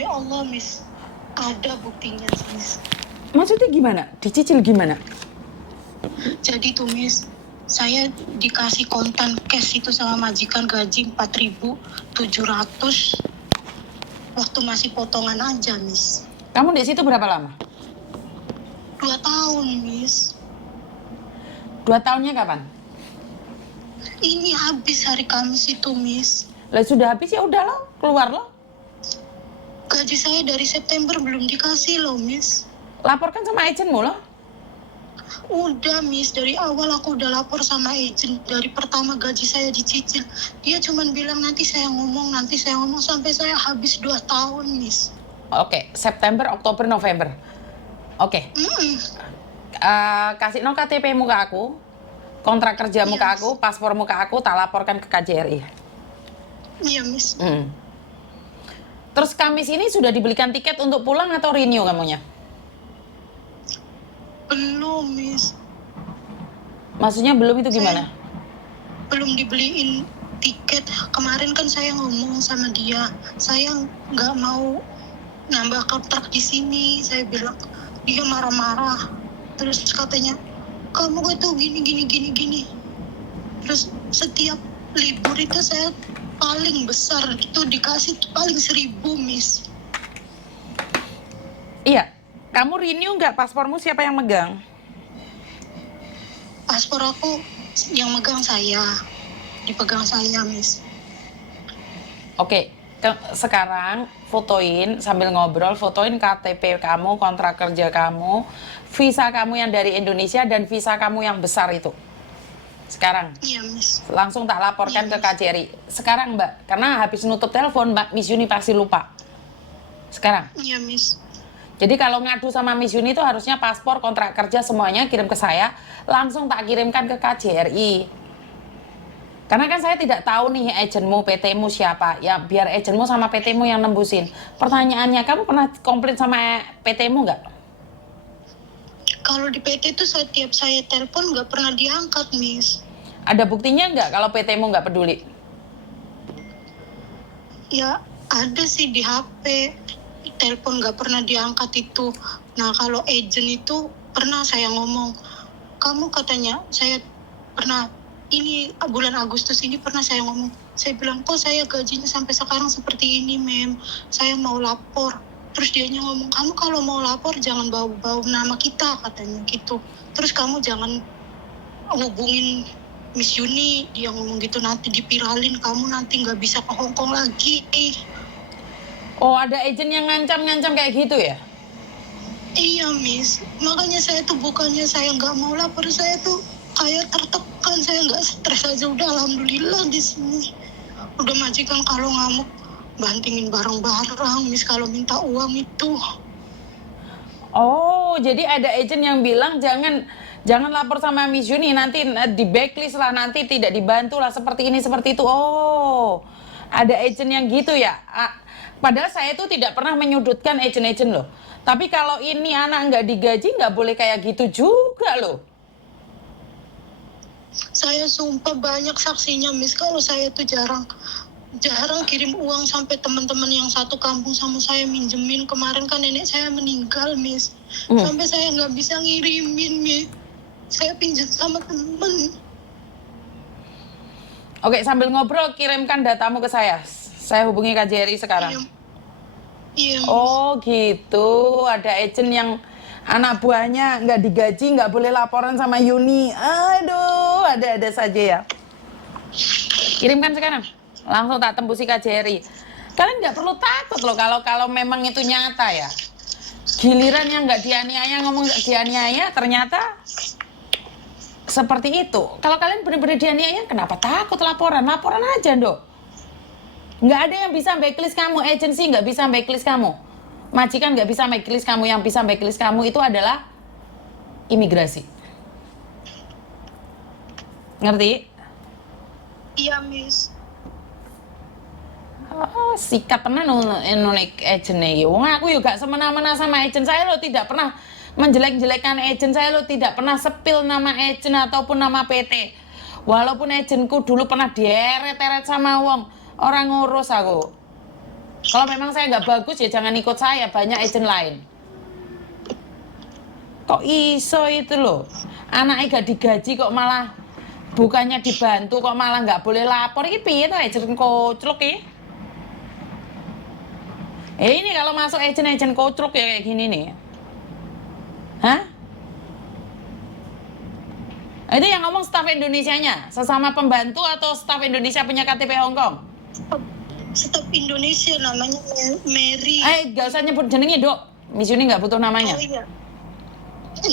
demi Allah, Miss. Ada buktinya, Miss. Maksudnya gimana? Dicicil gimana? Jadi tuh, Miss, saya dikasih kontan cash itu sama majikan gaji 4.700 waktu masih potongan aja, Miss. Kamu di situ berapa lama? 2 tahun, Miss. 2 tahunnya kapan? Ini habis hari Kamis itu, Miss. Lah sudah habis ya udah lo, keluar lo. Gaji saya dari September belum dikasih loh, Miss. Laporkan sama agentmu lo. Udah, Miss, dari awal aku udah lapor sama agent. Dari pertama gaji saya dicicil, dia cuman bilang nanti saya ngomong sampai saya habis 2 tahun, Miss. Oke, September, Oktober, November. Oke. Kasih no KTP-mu ke aku, kontrak kerjamu ke aku, paspormu ke aku, tak laporkan ke KJRI. Iya, Miss. Terus Kamis ini sudah dibelikan tiket untuk pulang atau renew kamunya? Belum, Miss. Maksudnya belum itu gimana? Belum dibeliin tiket. Kemarin kan saya ngomong sama dia, saya nggak mau nambah kontrak di sini. Saya bilang, dia marah-marah. Terus katanya, kamu itu gini. Terus setiap libur itu saya paling besar itu dikasih paling 1.000, Miss. Iya. Kamu renew nggak paspormu, siapa yang megang? Paspor aku yang megang saya, dipegang saya, Miss. Oke, sekarang fotoin sambil ngobrol, fotoin KTP kamu, kontrak kerja kamu, visa kamu yang dari Indonesia dan visa kamu yang besar itu. Sekarang. Iya, Miss. Langsung tak laporkan Iya, ke KJRI. Sekarang, Mbak, karena habis nutup telepon, Mbak Miss Yuni pasti lupa. Sekarang. Iya, Miss. Jadi kalau ngadu sama Miss Yuni itu harusnya paspor, kontrak kerja semuanya kirim ke saya, langsung tak kirimkan ke KJRI. Karena kan saya tidak tahu nih agentmu, PT-mu siapa. Ya biar agentmu sama PT-mu yang nembusin. Pertanyaannya, kamu pernah komplain sama PT-mu nggak? Kalau di PT itu setiap saya telepon nggak pernah diangkat, Miss. Ada buktinya nggak kalau PT-mu nggak peduli? Ya ada sih di HP, telepon nggak pernah diangkat itu. Nah kalau agent itu pernah saya ngomong, kamu katanya saya pernah ini bulan Agustus ini pernah saya ngomong, saya bilang kok saya gajinya sampai sekarang seperti ini, mem, saya mau lapor. Terus dianya ngomong, kamu kalau mau lapor jangan bawa nama kita, katanya gitu. Terus kamu jangan hubungin Miss Yuni, dia ngomong gitu, nanti dipiralin, kamu nanti nggak bisa ke Hongkong lagi. Oh, ada agent yang ngancam-ngancam kayak gitu ya? Iya, Miss. Makanya saya tuh bukannya saya nggak mau lapor, saya tuh kayak tertekan, saya nggak stres aja. Udah alhamdulillah di sini. Udah majikan kalau ngamuk bantingin barang-barang, Miss, kalau minta uang itu. Oh, jadi ada agent yang bilang jangan lapor sama Miss Yuni, nanti di backlist lah, nanti tidak dibantu lah, seperti ini seperti itu. Oh, ada agent yang gitu ya. Padahal saya tuh tidak pernah menyudutkan agent-agent loh. Tapi kalau ini anak nggak digaji nggak boleh kayak gitu juga loh. Saya sumpah banyak saksinya, Miss. Kalau saya tuh jarang kirim uang sampai teman-teman yang satu kampung sama saya minjemin. Kemarin kan nenek saya meninggal, Miss. Sampai saya nggak bisa ngirimin, Miss. Saya pinjam sama temen. Oke, sambil ngobrol kirimkan datamu ke saya. Saya hubungi KJRI sekarang. Iya, Miss. Oh gitu, ada agent yang anak buahnya nggak digaji, nggak boleh laporan sama Yuni. Aduh, ada-ada saja ya. Kirimkan sekarang, langsung tak tembusi KJRI. Kalian nggak perlu takut loh kalau memang itu nyata ya. Giliran yang nggak dianiaya ngomong nggak dianiaya, ternyata seperti itu. Kalau kalian benar-benar dianiaya, kenapa takut laporan? Laporan aja dong. Nggak ada yang bisa backlist kamu, agensi nggak bisa backlist kamu, majikan nggak bisa backlist kamu. Yang bisa backlist kamu itu adalah imigrasi. Ngerti? Iya, Miss. Oh, sikat tenan nunik agent nih. Wong aku juga semena-mena sama agent saya lo, tidak pernah menjelek-jelekan agent saya lo, tidak pernah sepil nama agent ataupun nama PT. Walaupun agentku dulu pernah dieret-eret sama wong, orang ngurus aku. Kalau memang saya nggak bagus ya jangan ikut saya, banyak agent lain. Kok iso itu loh, anaknya gak digaji kok malah bukannya dibantu kok malah nggak boleh lapor. Ini piye tuh agent koclok ini? Ini kalau masuk agent koclok ya kayak gini nih. Hah? Itu yang ngomong staf Indonesianya, sesama pembantu atau staf Indonesia punya KTP Hong Kong? Staf Indonesia namanya Mary. Gak usah nyebut jenengnya dok, Miss Yuni nggak butuh namanya. Oh iya.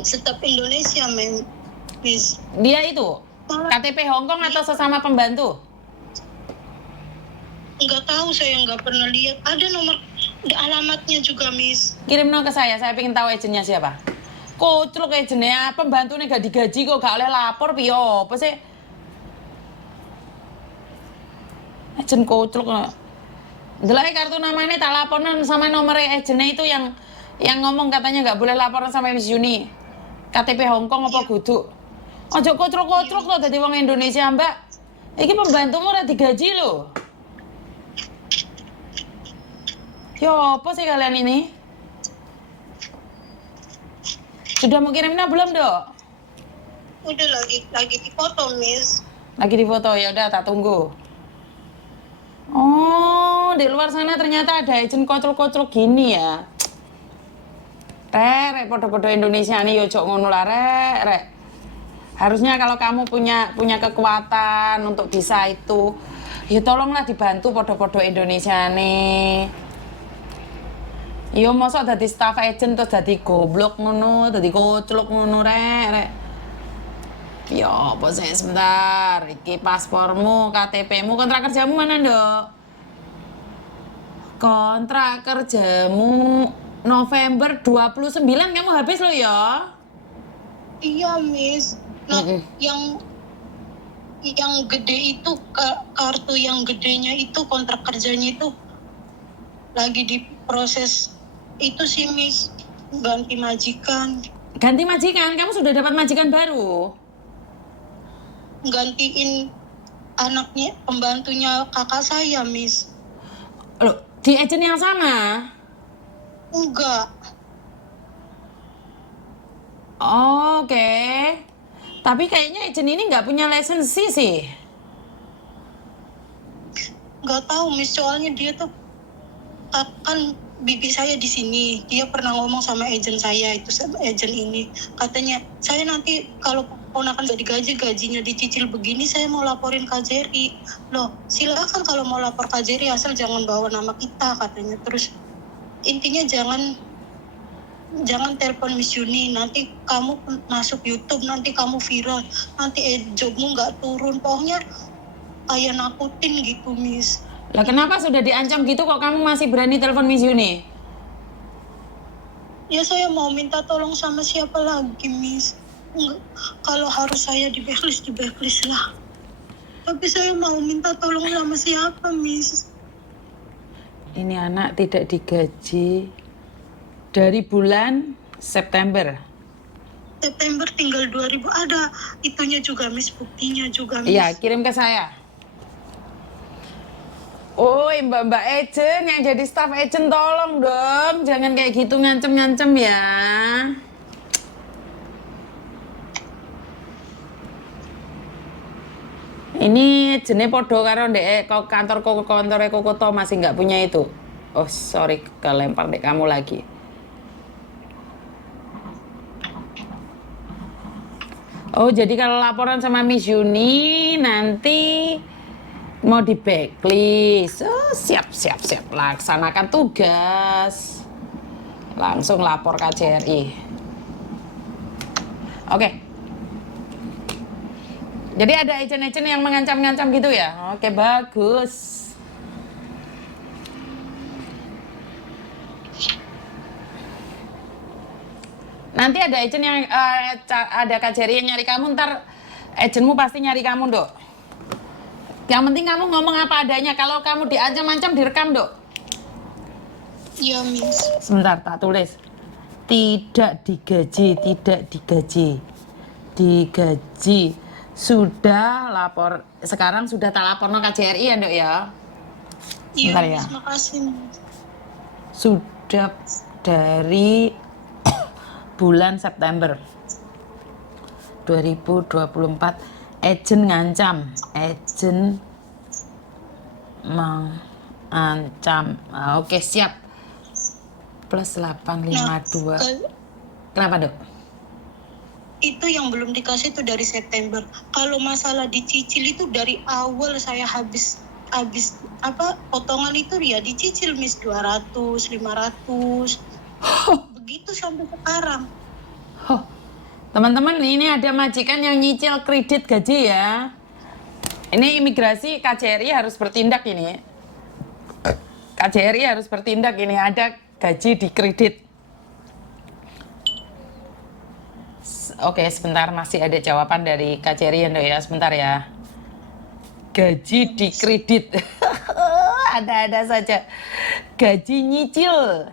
Staf Indonesia, Miss. Dia itu KTP Hong Kong atau sesama pembantu? Nggak tahu, saya nggak pernah lihat. Ada nomor alamatnya juga, Miss. Kirim ke saya pengen tahu agennya siapa. Koclok agennya, pembantunya gak digaji kok gak oleh lapor, piyo apa sih? Agen koclok. Delok kartu namanya tak laporan sama nomor agennya itu yang ngomong katanya gak boleh laporan sama Miss Yuni. KTP Hong Kong apa kudu? Ojo koclok-koclok loh dadi wong Indonesia, Mbak. Iki pembantumu ora digaji loh. Yo, apa sih kalian ini? Sudah mau kirimnya belum, Dok? Udah lagi dipoto, Miss. Lagi di foto, ya udah tak tunggu. Oh, di luar sana ternyata ada agent koclok-koclok gini ya. Rek, podo-podo Indonesia nih yo jok ngono lah, rek. Harusnya kalau kamu punya kekuatan untuk bisa itu, ya tolonglah dibantu podo-podo Indonesia nih. Yo mosok dadi staff agent terus dadi goblok ngono, dadi koclok ngono rek. Yo, apa sih sebentar. Iki paspormu, KTP-mu, kontrak kerjamu mana, Dok? Kontrak kerjamu November 29 kamu habis lo ya? Iya, Miss. Nah, yang gede itu kartu yang gedenya itu kontrak kerjanya itu lagi diproses itu sih, Miss. Ganti majikan. Ganti majikan? Kamu sudah dapat majikan baru? Gantiin anaknya, pembantunya kakak saya, Miss. Loh, di agent yang sama? Enggak. Oke. Tapi kayaknya agent ini nggak punya lisensi sih. Nggak tahu, Miss. Soalnya dia tuh kan bibi saya di sini. Dia pernah ngomong sama agent saya itu, sama agent ini. Katanya, saya nanti kalau ponakan gak digaji, gajinya dicicil begini, saya mau laporin KJRI. Loh, silakan kalau mau lapor KJRI, asal jangan bawa nama kita, katanya. Terus intinya jangan telepon Miss Yuni, nanti kamu masuk YouTube, nanti kamu viral, nanti jobmu nggak turun. Pokoknya kayak nakutin gitu, Miss. Lah kenapa sudah diancam gitu kok kamu masih berani telepon Miss Yuni? Ya saya mau minta tolong sama siapa lagi, Miss. Enggak, kalau harus saya di blacklist lah. Tapi saya mau minta tolong sama siapa, Miss? Ini anak tidak digaji dari bulan September. September tinggal 2000, ada itunya juga, Miss, buktinya juga, Miss. Iya, kirim ke saya. Oh, mbak-mbak agent yang jadi staff agent tolong dong, jangan kayak gitu ngancem-ngancem ya. Ini jenis podo karo ndek kantor Kokoto masih nggak punya itu. Oh sorry, kelempar dek kamu lagi. Oh jadi kalau laporan sama Miss Yuni nanti mau di backlist. Oh, siap laksanakan tugas. Langsung lapor KJRI. Oke. Jadi ada agent-agent yang mengancam-ngancam gitu ya? Oke, bagus. Nanti ada agent yang ada KJRI yang nyari kamu, ntar agentmu pasti nyari kamu, Dok. Yang penting kamu ngomong apa adanya. Kalau kamu diancam-ancam direkam, Dok. Iya, Miss. Sebentar, tak tulis. Tidak digaji. Digaji. Sudah lapor, sekarang sudah tak lapor no KJRI ya, Dok ya. Iya, Sebentar ya. Miss, makasih, Miss. Sudah dari bulan September 2024. Agent ngancam. Agent mengancam. Oke, siap. Plus Nah, 852. Kenapa, Dok? itu yang belum dikasih itu dari September. Kalau masalah dicicil itu dari awal saya habis apa potongan itu ya dicicil Miss 200, 500. Begitu sampai sekarang. Huh. Teman-teman, ini ada majikan yang nyicil kredit gaji ya. Ini imigrasi KJRI harus bertindak ini. KJRI harus bertindak ini, ada gaji di kredit. Oke, sebentar, masih ada jawaban dari KJRI ya, sebentar ya. Gaji di kredit. Ada-ada saja. Gaji nyicil.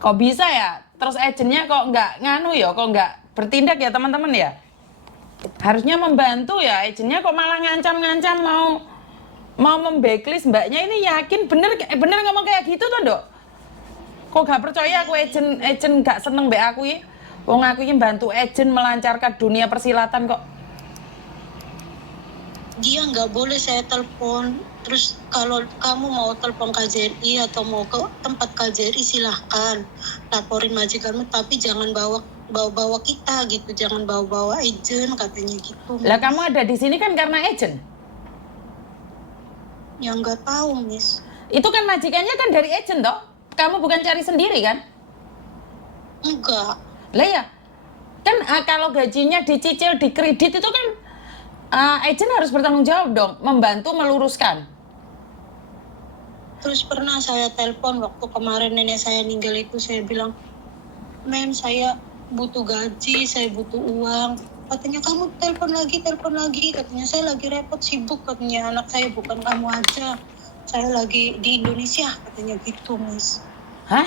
Kok bisa ya? Terus agennya kok nggak nganu ya? Kok nggak bertindak ya teman-teman ya? Harusnya membantu ya, agennya kok malah ngancam-ngancam mau memblacklist mbaknya. Ini yakin bener ngomong kayak gitu tuh, Dok? Kok gak percaya aku agen gak seneng mbak aku ya? Wong aku ini bantu agen melancarkan dunia persilatan kok. Dia nggak boleh saya telepon. Terus kalau kamu mau telepon KJRI atau mau ke tempat KJRI silahkan laporin majikanmu, tapi jangan bawa kita gitu, jangan bawa agent katanya gitu. Lah kamu ada di sini kan karena agen? Ya nggak tahu, Miss. Itu kan majikannya kan dari agen toh? Kamu bukan cari sendiri kan? Enggak. Lah ya, kan kalau gajinya dicicil di kredit itu kan agen harus bertanggung jawab dong, membantu meluruskan. Terus pernah saya telepon waktu kemarin nenek saya meninggal itu, saya bilang, "Mem, saya butuh gaji, saya butuh uang." Katanya, "Kamu telepon lagi. Katanya, "Saya lagi repot, sibuk." Katanya, "Anak saya bukan kamu aja. Saya lagi di Indonesia." Katanya gitu, Miss. Hah?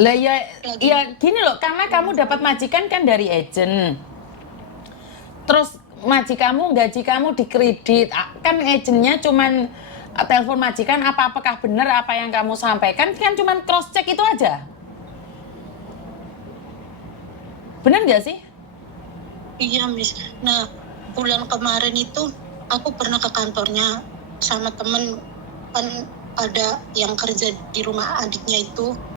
Lah ya gini loh, karena kamu dapat majikan kan dari agen. Terus gaji kamu dikredit, kan agennya cuman telepon majikan apakah benar apa yang kamu sampaikan, kan cuman cross check itu aja. Benar nggak sih? Iya, Miss. Nah, bulan kemarin itu aku pernah ke kantornya sama temen, kan ada yang kerja di rumah adiknya itu.